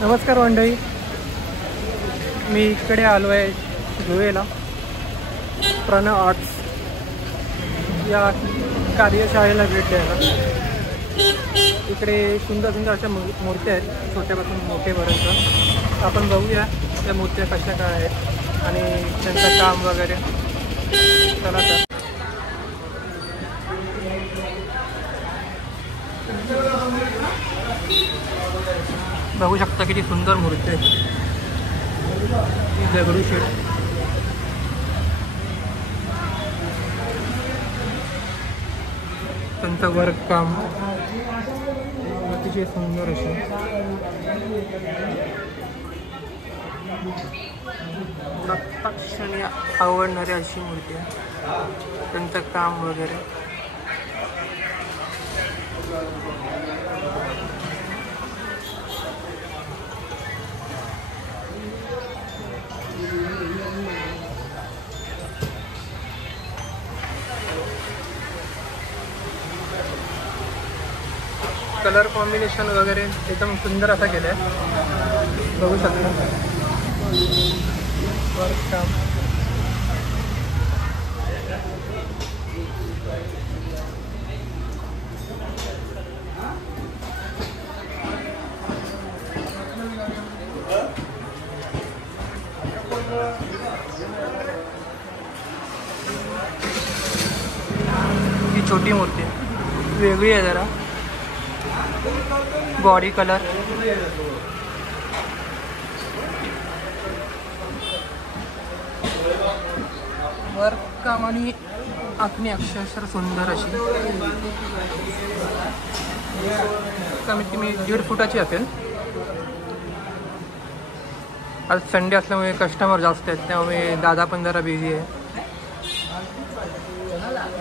नमस्कार मंडळी, मी इकडे आलो आहे गोव्याला प्रणव आर्ट्स या कार्यशाळेला भेट द्यायला। इकडे सुंदर सुंदर अशा मूर्त्या आहेत, छोट्यापासून मोठेपर्यंत। आपण बघूया त्या मूर्त्या कशा काय आहेत आणि त्यांचं काम वगैरे। चला तर बघू शकता किती सुंदर मूर्ती आहे। ही दगडूशेठ त्यांचं वर्क काम अतिशय सुंदर असे। प्रत्यक्षाने आवडणारी अशी मूर्ती आहे, त्यांचं काम वगैरे। कलर कॉम्बिनेशन वगैरे एकदम सुंदर असा केलं आहे, बघू शकता वर्क काम। ही छोटी मूर्ती वेगळी आहे जरा, बॉडी कलर वर्क काम आणि आखणी अक्षरशः सुंदर अशी। कमीत कमी 1.5 फुटाची असेल। आज संडे असल्यामुळे कस्टमर जास्त आहेत, त्यामुळे दादा पण जरा बिझी आहे।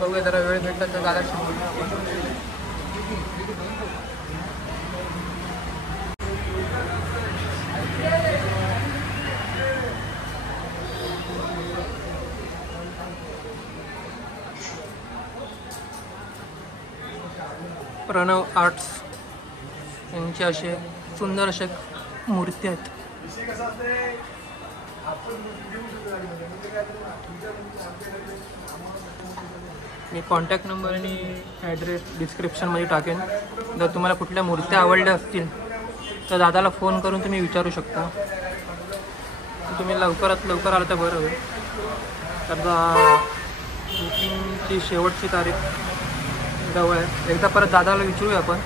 बघूया जरा वेळ भेटला तर दादाशी। प्रणव आर्ट्स यांचे असे सुंदर असे मूर्ती आहेत। मी कॉन्टॅक्ट नंबर आणि ॲड्रेस डिस्क्रिप्शनमध्ये टाकेन। जर तुम्हाला कुठल्या मूर्त्या आवडल्या असतील तर दादाला फोन करून तुम्ही विचारू शकता। तुम्ही लवकरात लवकर आलं तर बरं होईल, तर बुकिंगची शेवटची तारीख जवळ आहे। एकदा परत दादाला विचारूया आपण।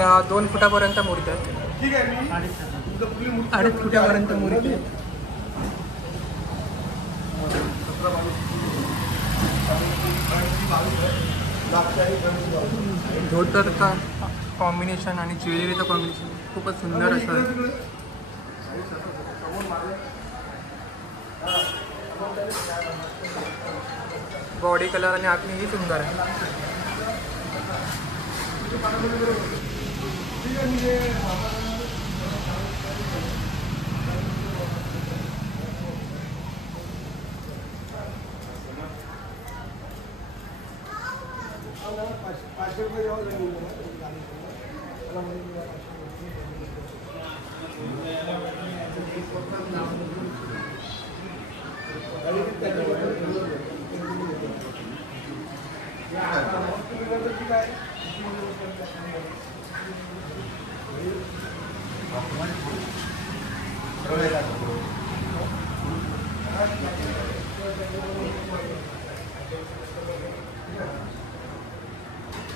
या 2 फुटापर्यंत मूर्ती आहेत, 2.5 फुटापर्यंत मूर्ती आहेत। धोतरचा कॉम्बिनेशन आणि ज्वेलरीचं कॉम्बिनेशन खूपच सुंदर असं आहे। बॉडी कलर आणि आखणी ही सुंदर आहे।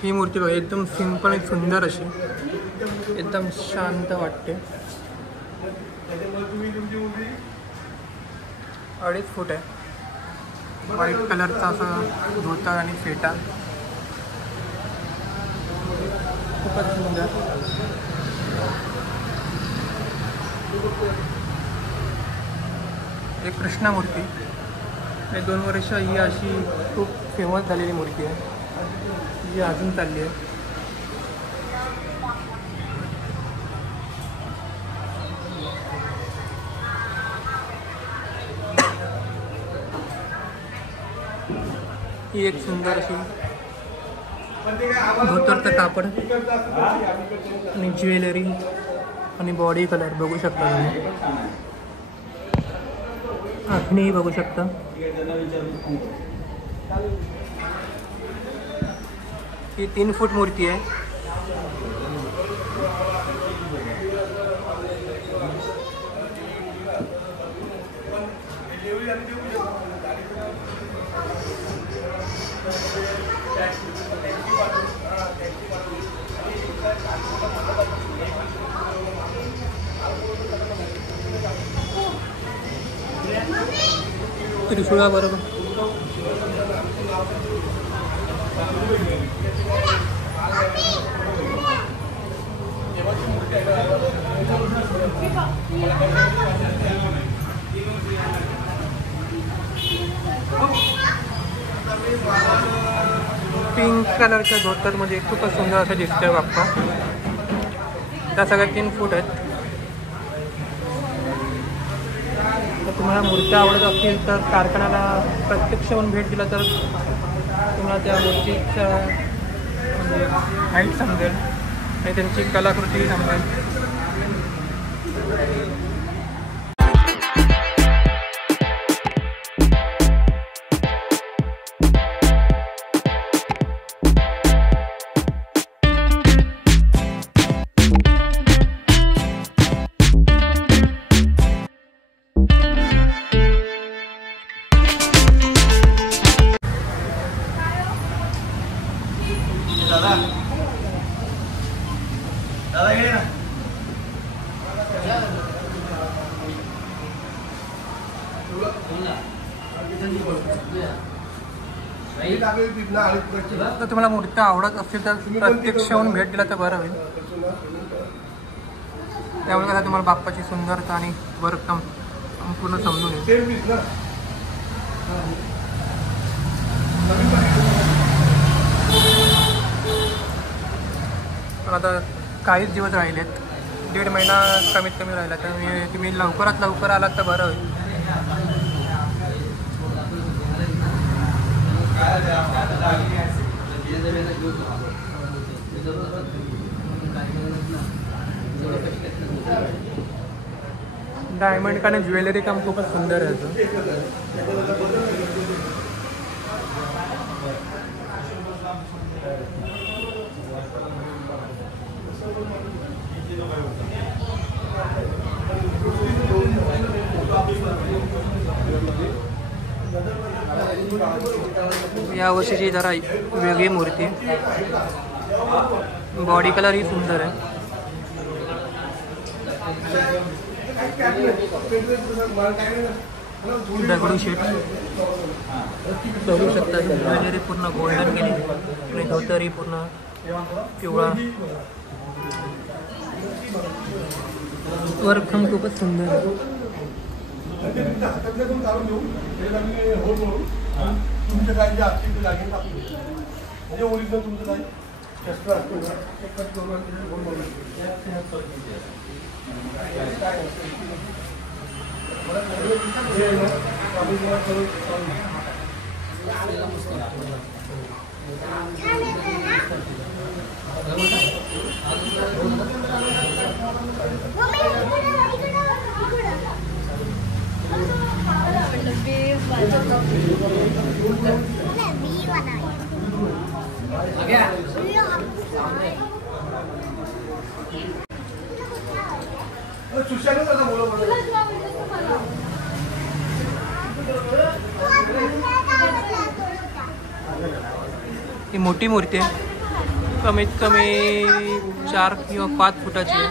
ही मूर्ती बघा, एकदम सिंपल आणि सुंदर अशी, एकदम शांत वाटते। 2.5 फूट आहे, व्हाईट कलरचा असा धोतर आणि फेटा, खूपच सुंदर। एक कृष्णा मूर्ती, 2 वर्ष ही अशी खूप फेमस झालेली मूर्ती आहे, जी अजून चालली आहे। ही एक सुंदर अशी धोतरचं कापड आणि ज्वेलरी आणि बॉडी कलर बघू शकता तुम्ही. आखणी बघू शकता. ही 3 फूट मूर्ती आहे. त्रिशूळा बरोबर. पिंक कलरच्या धोतरमध्ये खूपच सुंदर असं दिसतंय बाप्पा. त्या सगळ्या 3 फूट आहेत. तर तुम्हाला मूर्त्या आवडत असतील तर कारखान्याला प्रत्यक्ष येऊन भेट दिला तर तुम्हाला त्या मूर्तीचा म्हणजे हाईट समजेल आणि त्यांची कलाकृती समजेल. तर तुम्हाला मूर्त्या आवडत असतील तर प्रत्यक्ष येऊन भेट दिला तर बरं होईल. त्यामुळे कसं तुम्हाला बाप्पाची सुंदरता आणि वर्ककाम पूर्ण समजून येईल. पण आता काहीच दिवस राहिलेत. 1.5 महिना कमीत कमी राहिला. तर तुम्ही लवकरात लवकर आलात तर बरं होईल. डायमंड का नाही ज्वेलरी काम खूपच सुंदर आहे. या वर्षीची जरा वेगळी मूर्ती. बॉडी कलर ही सुंदर आहे. दगडूशेठ बघू शकता. ज्वेलरी पूर्ण गोल्डन केली आणि धोतरी पूर्ण पिवळा. वर्क काम खूपच सुंदर आहे. तुमचं काय जे असतील ते लागेल म्हणजे ओरिजिनल तुमचं काय एक्स्ट्रा असतो ना ते कट करून ही मोठी मूर्ती आहे. कमीत कमी 4 किंवा 5 फुटाची आहे.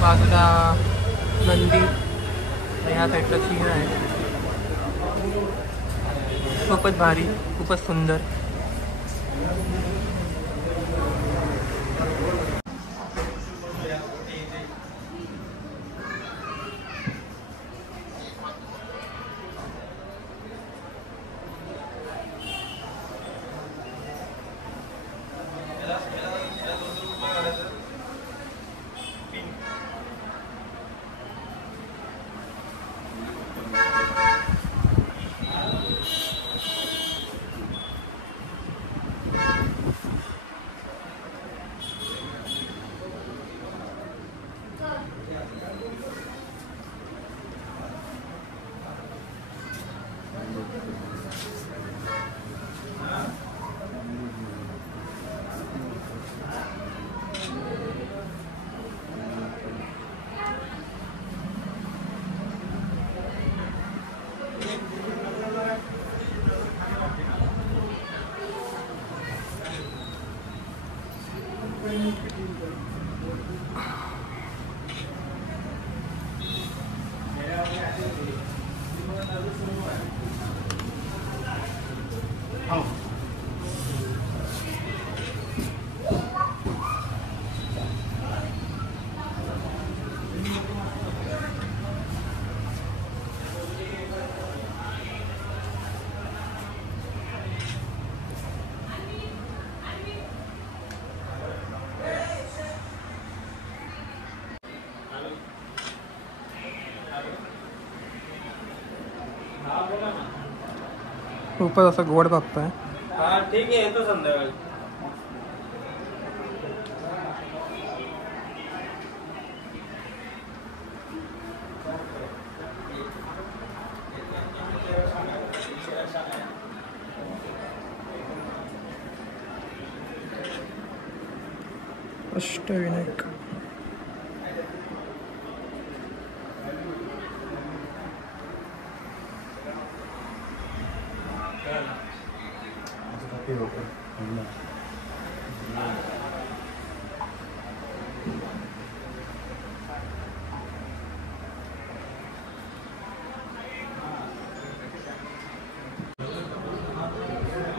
बाजूला नंदी ह्या साईडला सिंह आहे. खूपच भारी, खूपच सुंदर. खूपच असं गोड बघतोय. हा ठीक आहे, येतो संध्याकाळी. अष्टविनायक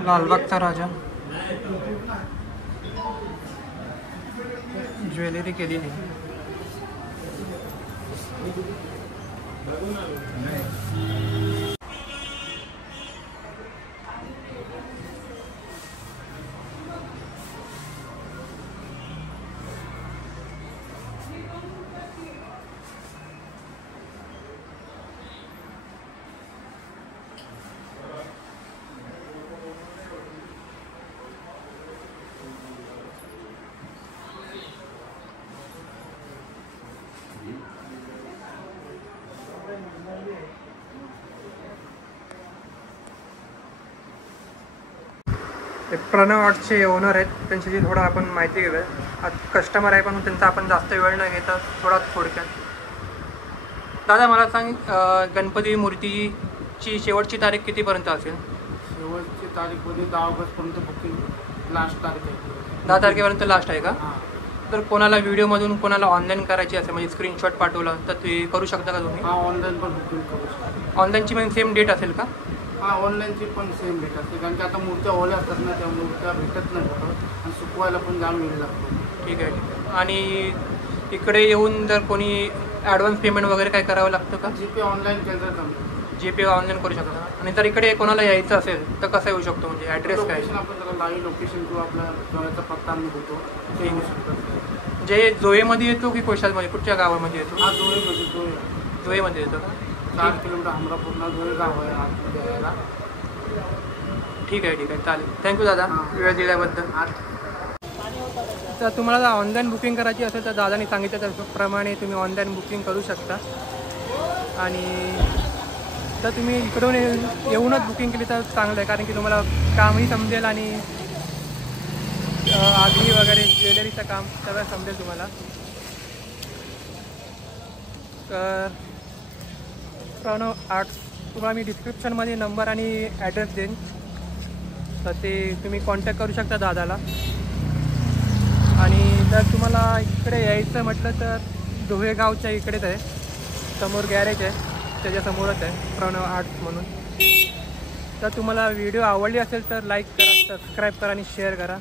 लालबागचा राजा. ज्वेलरी केलेली. प्रणव आर्ट्सचे ओनर आहेत, त्यांच्याशी थोडं आपण माहिती घेऊया. आज कस्टमर आहे पण त्यांचा आपण जास्त वेळ न घेता थोडा थोडक्यात. दादा मला सांग, गणपती मूर्तीची शेवटची तारीख कितीपर्यंत असेल? शेवटची तारीख मध्ये 10 ऑगस्टपर्यंत बुकिंग लास्ट तारीख आहे. 10 तारखेपर्यंत लास्ट आहे का? तर कोणाला व्हिडिओमधून कोणाला ऑनलाईन करायची असेल म्हणजे स्क्रीनशॉट पाठवला तर ते करू शकता का तुम्ही? हा, ऑनलाईन पण बुकिंग करू शकता. ऑनलाईनची पण सेम डेट असेल का? हा, ऑनलाईनची पण सेम डेट असते, कारण की आता मूर्त्या ओल्या असतात ना, त्या मूर्त्या भेटत नाही आणि सुकवायला पण जाम वेळ लागतो. ठीक आहे, ठीक आहे. आणि इकडे येऊन जर कोणी ॲडव्हान्स पेमेंट वगैरे काय करावं लागतं का? जीपे ऑनलाईन केलं तर कमी. जीपे ऑनलाईन करू शकता. आणि जर इकडे कोणाला यायचं असेल तर कसं येऊ शकतो, म्हणजे ॲड्रेस काय? लोकेशन आपण त्याला लाईव्ह लोकेशन किंवा आपल्या पत्ता आम्ही देतो, ते येऊ शकतो. जे जोहेमध्ये येतो की कोशालमध्ये, कुठच्या गावामध्ये येतो? हा, जोहेमध्ये. जोहेमध्ये येतो का? 4 किलोमीटर अमरापूरला जोहे गाव आहे आतमध्ये यायला. ठीक आहे, ठीक आहे, चालेल. थँक्यू दादा वेळ दिल्याबद्दल. तर तुम्हाला ऑनलाईन बुकिंग करायची असेल तर दादानी सांगितलं त्याप्रमाणे तुम्ही ऑनलाईन बुकिंग करू शकता. आणि तर तुम्ही इकडून येऊनच बुकिंग केली तर चांगलं आहे, कारण की तुम्हाला कामही समजेल आणि आगरी वगैरे ज्वेलरीचं काम सगळं समजेल तुम्हाला. तर प्रणव आर्ट्स तुम्हाला मी डिस्क्रिप्शनमध्ये नंबर आणि ॲड्रेस देईन, तर ते तुम्ही कॉन्टॅक्ट करू शकता दादाला. आणि जर तुम्हाला इकडे यायचं म्हटलं तर डोहेगावच्या इकडेच आहे, समोर गॅरेज आहे त्याच्यासमोरच आहे प्रणव आर्ट्स म्हणून. तर तुम्हाला व्हिडिओ आवडली असेल तर लाईक करा, सबस्क्राईब करा आणि शेअर करा.